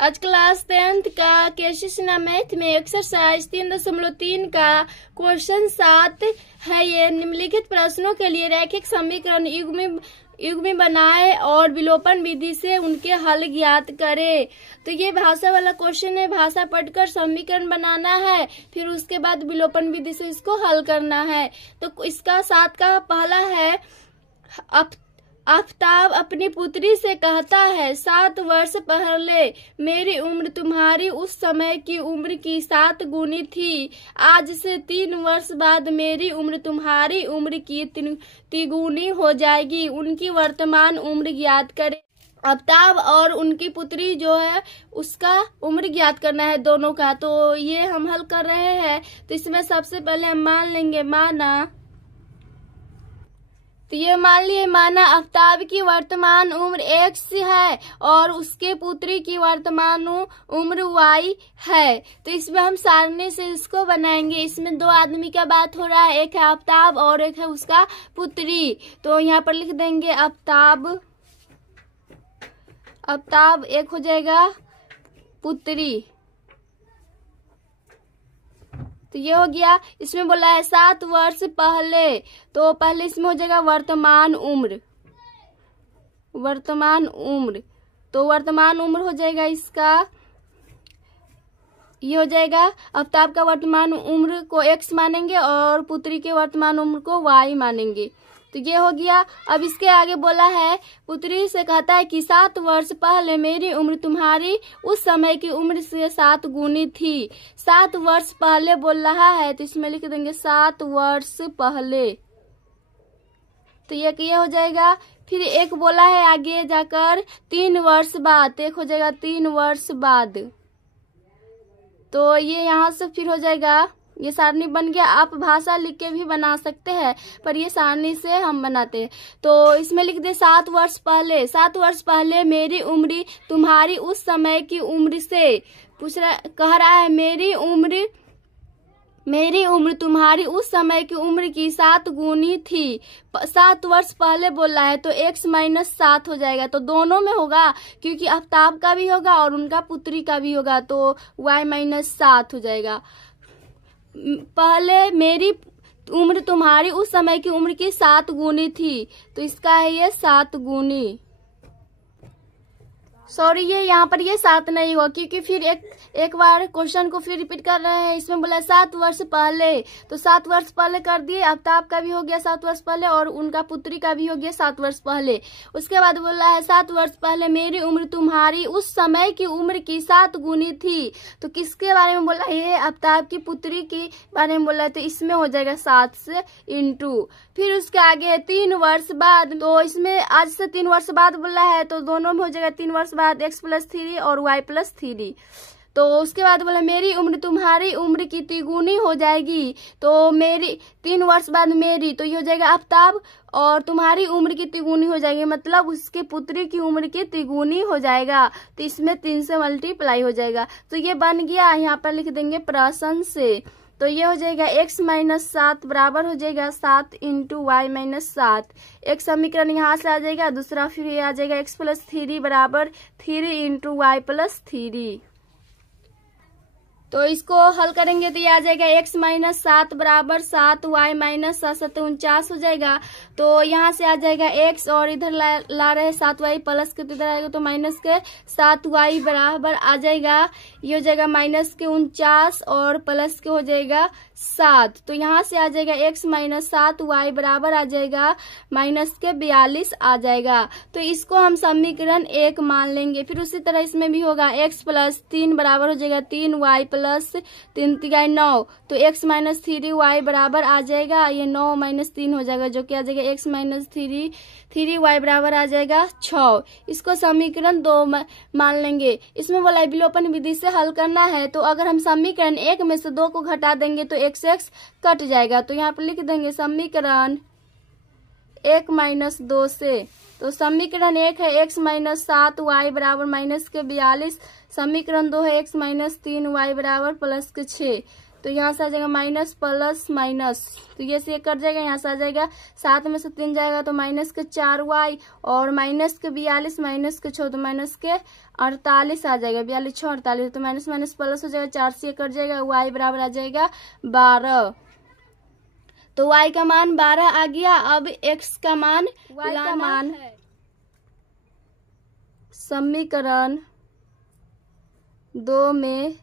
आज class 10th का केसीसीना math में एक्सरसाइज 3.3 का क्वेश्चन 7 है। ये निम्नलिखित प्रश्नों के लिए रैखिक समीकरण युग्मी बनाए और विलोपन विधि से उनके हल ज्ञात करे। तो ये भाषा वाला क्वेश्चन है। भाषा पढ़कर समीकरण बनाना है, फिर उसके बाद विलोपन विधि से इसको हल करना है। तो इसका 7 का पहला है, आफताब अपनी पुत्री से कहता है, 7 वर्ष पहले मेरी उम्र तुम्हारी उस समय की उम्र की 7 गुनी थी। आज से 3 वर्ष बाद मेरी उम्र तुम्हारी उम्र की तिगुनी हो जाएगी। उनकी वर्तमान उम्र ज्ञात करें। आफताब और उनकी पुत्री जो है उसका उम्र ज्ञात करना है दोनों का। तो ये हम हल कर रहे हैं। तो इसमें सबसे पहले हम मान लेंगे, तो ये मान लिए माना आफताब की वर्तमान उम्र x है और उसके पुत्री की वर्तमान उम्र y है। तो इसमें हम सारणी से इसको बनाएंगे। इसमें 2 आदमी का बात हो रहा है, एक है आफताब और एक है उसका पुत्री। तो यहाँ पर लिख देंगे आफताब एक हो जाएगा पुत्री। तो ये हो गया। इसमें बोला है 7 वर्ष पहले, तो पहले इसमें हो जाएगा वर्तमान उम्र। तो वर्तमान उम्र हो जाएगा इसका, ये हो जाएगा आफताब का वर्तमान उम्र को x मानेंगे और पुत्री के वर्तमान उम्र को y मानेंगे। तो ये हो गया। अब इसके आगे बोला है, पुत्री से कहता है कि 7 वर्ष पहले मेरी उम्र तुम्हारी उस समय की उम्र से 7 गुनी थी। 7 वर्ष पहले बोल रहा है, तो इसमें लिख देंगे 7 वर्ष पहले। तो ये हो जाएगा। फिर एक बोला है आगे जाकर 3 वर्ष बाद, एक हो जाएगा 3 वर्ष बाद। तो ये यहाँ से फिर हो जाएगा, ये सारणी बन गया। आप भाषा लिख के भी बना सकते हैं, पर ये सारणी से हम बनाते हैं। तो इसमें लिख दे 7 वर्ष पहले। 7 वर्ष पहले मेरी उम्र तुम्हारी उस समय की उम्र से कह रहा है मेरी उम्र तुम्हारी उस समय की उम्र की 7 गुनी थी। 7 वर्ष पहले बोल रहा है, तो x - 7 हो जाएगा। तो दोनों में होगा, क्योंकि आफताब का भी होगा और उनका पुत्री का भी होगा, तो y - 7 हो जाएगा। पहले मेरी उम्र तुम्हारी उस समय की उम्र की 7 गुनी थी, तो इसका है ये 7 गुनी। सॉरी, ये यहाँ पर ये 7 नहीं हुआ, क्योंकि फिर एक बार क्वेश्चन को फिर रिपीट कर रहे हैं। इसमें बोला 7 वर्ष पहले, तो 7 वर्ष पहले कर दिए। आफताब का भी हो गया 7 वर्ष पहले और उनका पुत्री का भी हो गया 7 वर्ष पहले। उसके बाद बोला है 7 वर्ष पहले मेरी उम्र तुम्हारी उस समय की उम्र की 7 गुनी थी। तो किसके बारे में बोला है? ये आफताब की पुत्री के बारे में बोला है, तो इसमें हो जाएगा 7 से इंटू। फिर उसके आगे 3 वर्ष बाद, तो इसमें आज से 3 वर्ष बाद बोला है, तो दोनों में हो जाएगा 3 वर्ष बाद x + 3 और y + 3। तो उसके बाद बोला मेरी उम्र तुम्हारी उम्र की तिगुनी हो जाएगी। तो मेरी 3 वर्ष बाद मेरी, तो ये हो जाएगा आफताब, और तुम्हारी उम्र की तिगुनी हो जाएगी, मतलब उसके पुत्री की उम्र की तिगुनी हो जाएगा। तो इसमें 3 से मल्टीप्लाई हो जाएगा। तो ये बन गया। यहाँ पर लिख देंगे प्रश्न से। तो ये हो जाएगा x - 7 बराबर हो जाएगा 7 × y - 7। एक समीकरण यहाँ से आ जाएगा, दूसरा फिर ये आ जाएगा x + 3 बराबर 3 × y + 3। तो इसको हल करेंगे तो ये आ जाएगा x - 7 बराबर 7 y - 7 49 हो जाएगा। तो यहाँ से आ जाएगा x और इधर ला रहे 7y प्लस के, तो इधर आएगा तो माइनस के 7y बराबर आ जाएगा। ये हो जाएगा -49 और प्लस के हो जाएगा 7। तो यहाँ से आ जाएगा x - 7 y बराबर आ जाएगा -42 आ जाएगा। तो इसको हम समीकरण 1 मान लेंगे। फिर उसी तरह इसमें भी होगा x + 3 बराबर हो जाएगा 3y + 3 × 9। तो x - 3y बराबर आ जाएगा, ये 9 - 3 हो जाएगा, जो कि आ जाएगा x - 3y बराबर आ जाएगा 6। इसको समीकरण 2 मान लेंगे। इसमें बोला विलोपन विधि से हल करना है। तो अगर हम समीकरण 1 में से 2 को घटा देंगे तो x कट जाएगा। तो यहाँ पर लिख देंगे समीकरण 1 - 2 से। तो समीकरण 1 है x - 7 y बराबर -42। समीकरण 2 है x - 3 y बराबर +6। तो यहाँ से आ जाएगा माइनस प्लस माइनस, तो ये से कट जाएगा, यहाँ से आ जाएगा 7 में से 3 जाएगा तो माइनस के 4y और माइनस के 42 माइनस के 6 तो माइनस के 48 आ जाएगा, 42 6 48 तो माइनस माइनस प्लस हो जाएगा, 4 से कट जाएगा, y बराबर आ जाएगा 12। तो y का मान 12 आ गया। अब x का मान है समीकरण 2 में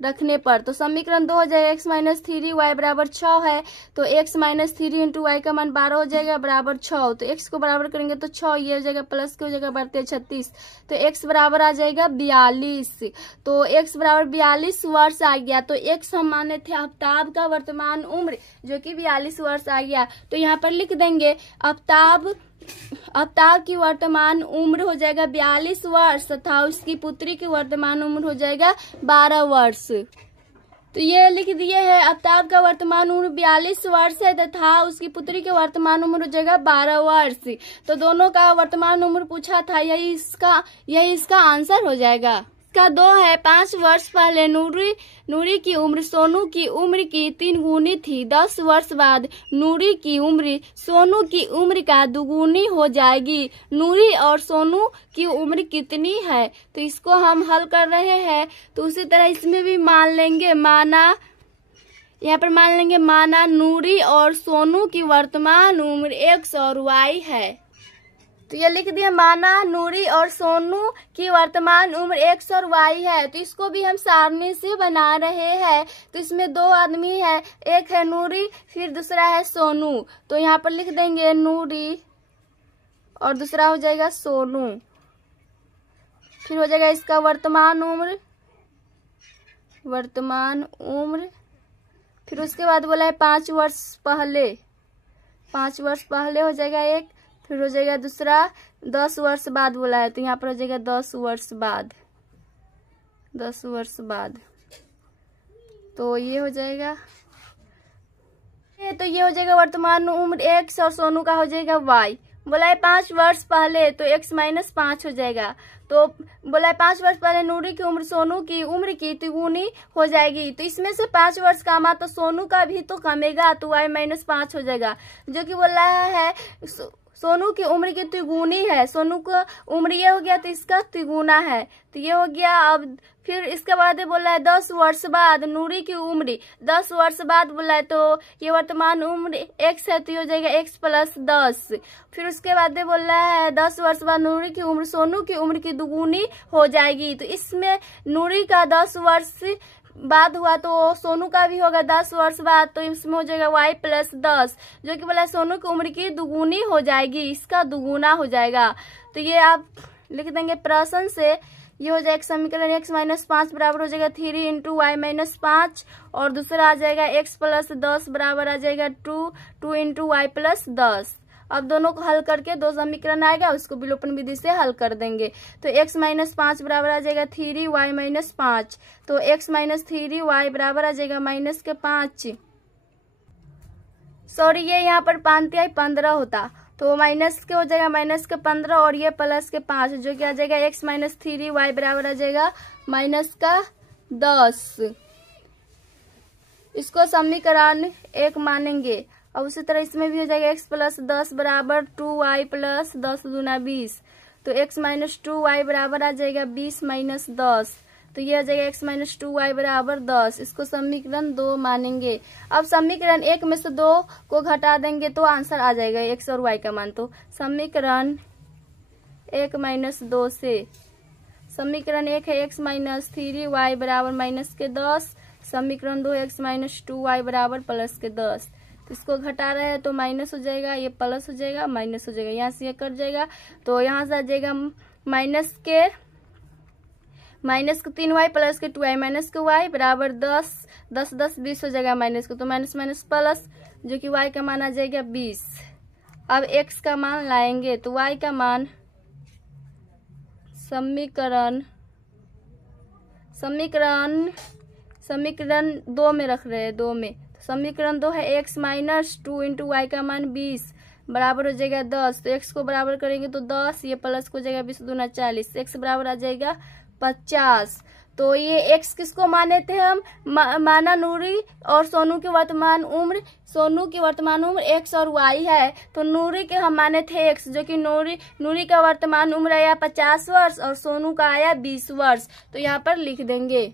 रखने पर, तो समीकरण 2 हो जाएगा x माइनस 3 y बराबर 6 है, तो x माइनस 3 इंटू वाई का मान 12 हो जाएगा बराबर 6, तो x को बराबर करेंगे तो 6 ये हो जाएगा प्लस के हो जाएगा बढ़ते 36, तो x बराबर आ जाएगा 42। तो x बराबर 42 वर्ष आ गया। तो x हम माने थे आफ्ताब का वर्तमान उम्र जो कि 42 वर्ष आ गया, तो यहाँ पर लिख देंगे आफ्ताब की वर्तमान उम्र हो जाएगा 42 वर्ष तथा उसकी पुत्री की वर्तमान उम्र हो जाएगा 12 वर्ष। तो ये लिख दिए है आफ्ताब का वर्तमान उम्र 42 वर्ष है तथा उसकी पुत्री की वर्तमान उम्र हो जाएगा 12 वर्ष। तो दोनों का वर्तमान उम्र पूछा था, यही इसका आंसर हो जाएगा। इसका 2 है 5 वर्ष पहले नूरी की उम्र सोनू की उम्र की 3 गुनी थी। 10 वर्ष बाद नूरी की उम्र सोनू की उम्र का दुगुनी हो जाएगी। नूरी और सोनू की उम्र कितनी है? तो इसको हम हल कर रहे हैं, तो उसी तरह इसमें भी मान लेंगे यहाँ पर मान लेंगे माना नूरी और सोनू की वर्तमान उम्र x और y है। तो ये लिख दिया माना नूरी और सोनू की वर्तमान उम्र x और y है। तो इसको भी हम सारणी से बना रहे हैं। तो इसमें 2 आदमी है, एक है नूरी फिर दूसरा है सोनू। तो यहाँ पर लिख देंगे नूरी और दूसरा हो जाएगा सोनू, फिर हो जाएगा इसका वर्तमान उम्र, फिर उसके बाद बोला है 5 वर्ष पहले हो जाएगा एक, फिर हो जाएगा दूसरा 10 वर्ष बाद बोला है, तो यहाँ पर हो जाएगा 10 वर्ष बाद। तो ये हो जाएगा वर्तमान उम्र x और सोनू का हो जाएगा y। बोला है 5 वर्ष पहले तो x माइनस 5 हो जाएगा। तो बोला है 5 वर्ष पहले नूरी की उम्र सोनू की उम्र की तिगुनी हो जाएगी। तो इसमें से 5 वर्ष कमा तो सोनू का भी तो कमेगा, तो y माइनस 5 हो जाएगा, जो कि बोल रहा है सोनू की उम्र की तिगुनी है। सोनू का उम्र ये हो गया तो इसका तिगुना है, तो ये हो गया। अब फिर इसके बाद बोला है 10 वर्ष बाद नूरी की उम्र 10 वर्ष बाद बोला है, तो ये वर्तमान उम्र x है, तो ये हो जाएगा x प्लस 10। फिर उसके बाद बोल रहा है 10 वर्ष बाद नूरी की उम्र सोनू की उम्र की दुगुनी हो जाएगी। तो इसमें नूरी का 10 वर्ष बाद हुआ तो सोनू का भी होगा 10 वर्ष बाद, तो इसमें हो जाएगा y प्लस 10, जो कि बोला सोनू की उम्र की दुगुनी हो जाएगी, इसका दुगुना हो जाएगा। तो ये आप लिख देंगे प्रश्न से। ये हो जाएगा समीकरण x माइनस 5 बराबर हो जाएगा 3 इंटू वाई माइनस 5 और दूसरा आ जाएगा x प्लस 10 बराबर आ जाएगा 2 इंटू वाई प्लस 10। अब दोनों को हल करके 2 समीकरण आएगा, उसको विलोपन विधि से हल कर देंगे। तो x माइनस 5 बराबर आ जाएगा 3 वाई माइनस 5, तो x माइनस 3 वाई बराबर आ जाएगा माइनस के 5। सॉरी, ये यहाँ पर 5×15 होता, तो माइनस के हो जाएगा माइनस के 15 और ये प्लस के 5, जो कि आ जाएगा x माइनस 3 वाई बराबर आ जाएगा माइनस का 10। इसको समीकरण 1 मानेंगे। और उसी तरह इसमें भी हो जाएगा x प्लस 10 बराबर 2y प्लस 10 दूना 20, तो x माइनस 2y बराबर आ जाएगा 20 माइनस 10, तो ये आ जाएगा x माइनस 2y बराबर 10। इसको समीकरण 2 मानेंगे। अब समीकरण 1 में से 2 को घटा देंगे तो आंसर आ जाएगा x और y का मान। तो समीकरण 1 माइनस 2 से समीकरण 1 है x माइनस 3y बराबर माइनस के 10, समीकरण 2 x माइनस 2y बराबर प्लस के 10। तो इसको घटा रहे हैं तो माइनस हो जाएगा, ये प्लस हो जाएगा, माइनस हो जाएगा, यहाँ से ये कट जाएगा, तो यहाँ से आ जाएगा माइनस के 3y प्लस के 2y माइनस के y बराबर 10 20 हो जाएगा माइनस को, तो माइनस माइनस प्लस, जो कि y का मान आ जाएगा 20। अब x का मान लाएंगे, तो y का मान समीकरण 2 में रख रहे हैं, 2 में। समीकरण 2 है x माइनस 2 इंटू वाई का मान 20 बराबर हो जाएगा 10, तो x को बराबर करेंगे तो 10, ये प्लस को हो जाएगा 20 दूना 40, x बराबर आ जाएगा 50। तो ये एक्स किसको माने थे हम, माना नूरी और सोनू की वर्तमान उम्र, सोनू की वर्तमान उम्र एक्स और वाई है, तो नूरी के हम माने थे एक्स, जो कि नूरी का वर्तमान उम्र आया 50 वर्ष और सोनू का आया 20 वर्ष। तो यहाँ पर लिख देंगे।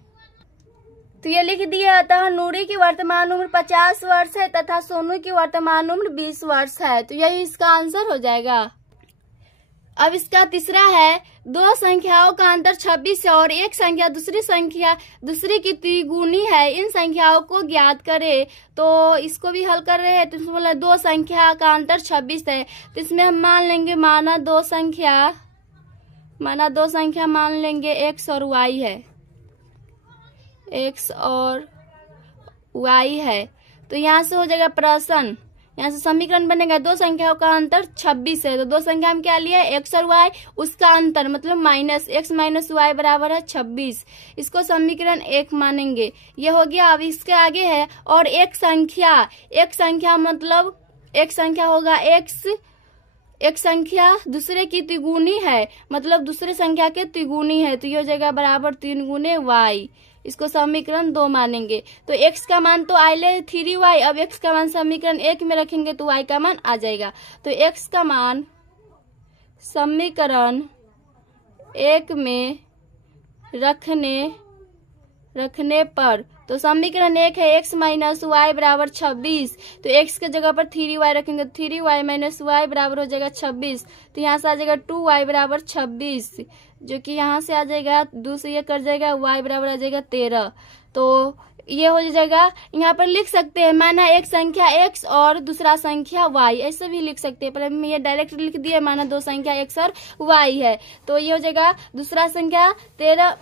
तो ये लिख दिया, अतः नूरी की वर्तमान उम्र 50 वर्ष है तथा सोनू की वर्तमान उम्र 20 वर्ष है। तो यही इसका आंसर हो जाएगा। अब इसका तीसरा है, दो संख्याओं का अंतर 26 है और एक संख्या दूसरी की त्रिगुणी है, इन संख्याओं को ज्ञात करें। तो इसको भी हल कर रहे हैं। तो इसमें बोला दो संख्या का अंतर 26 है, तो इसमें हम मान लेंगे माना दो संख्या मान लेंगे एक्स और वाई है, एक्स और वाई है। तो यहाँ से हो जाएगा प्रश्न, यहाँ से समीकरण बनेगा, दो संख्याओं का अंतर 26 है, तो दो संख्या हम क्या लिए, एक्स और वाई, उसका अंतर मतलब माइनस एक्स माइनस वाई बराबर है 26। इसको समीकरण 1 मानेंगे। ये हो गया। अब इसके आगे है और एक संख्या मतलब एक संख्या होगा एक्स, एक संख्या दूसरे की तिगुनी है, मतलब दूसरे संख्या के तिगुनी है, तो ये हो जाएगा बराबर 3 गुने वाई। इसको समीकरण 2 मानेंगे। तो x का मान तो आइले 3y, अब x का मान समीकरण 1 में रखेंगे तो y का मान आ जाएगा। तो x का मान समीकरण 1 में रखने पर, तो समीकरण 1 है x माइनस वाई बराबर 26, तो x के जगह पर 3y रखेंगे, 3y माइनस वाई बराबर हो जाएगा 26। तो यहाँ से आ जाएगा 2y बराबर 26, जो कि यहाँ से आ जाएगा 2 से ये कर जाएगा, y बराबर आ जाएगा 13। तो ये हो जाएगा। यहाँ पर लिख सकते हैं माना एक संख्या x और दूसरा संख्या y, ऐसे भी लिख सकते हैं, पर हम ये डायरेक्ट लिख दिए माना दो संख्या x और y है। तो ये हो जाएगा दूसरा संख्या 13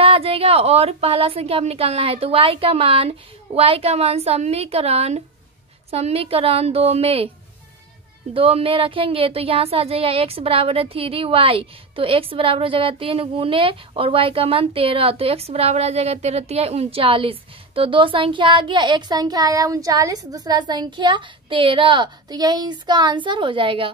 आ जाएगा और पहला संख्या हम निकालना है। तो y का मान समीकरण 2 में रखेंगे, तो यहाँ से आ जाएगा x बराबर है 3y, तो x बराबर हो जाएगा 3 गुने और y का मान 13, तो x बराबर आ जाएगा 13 39। तो दो संख्या आ गया, एक संख्या आया 39, दूसरा संख्या 13, तो यही इसका आंसर हो जाएगा।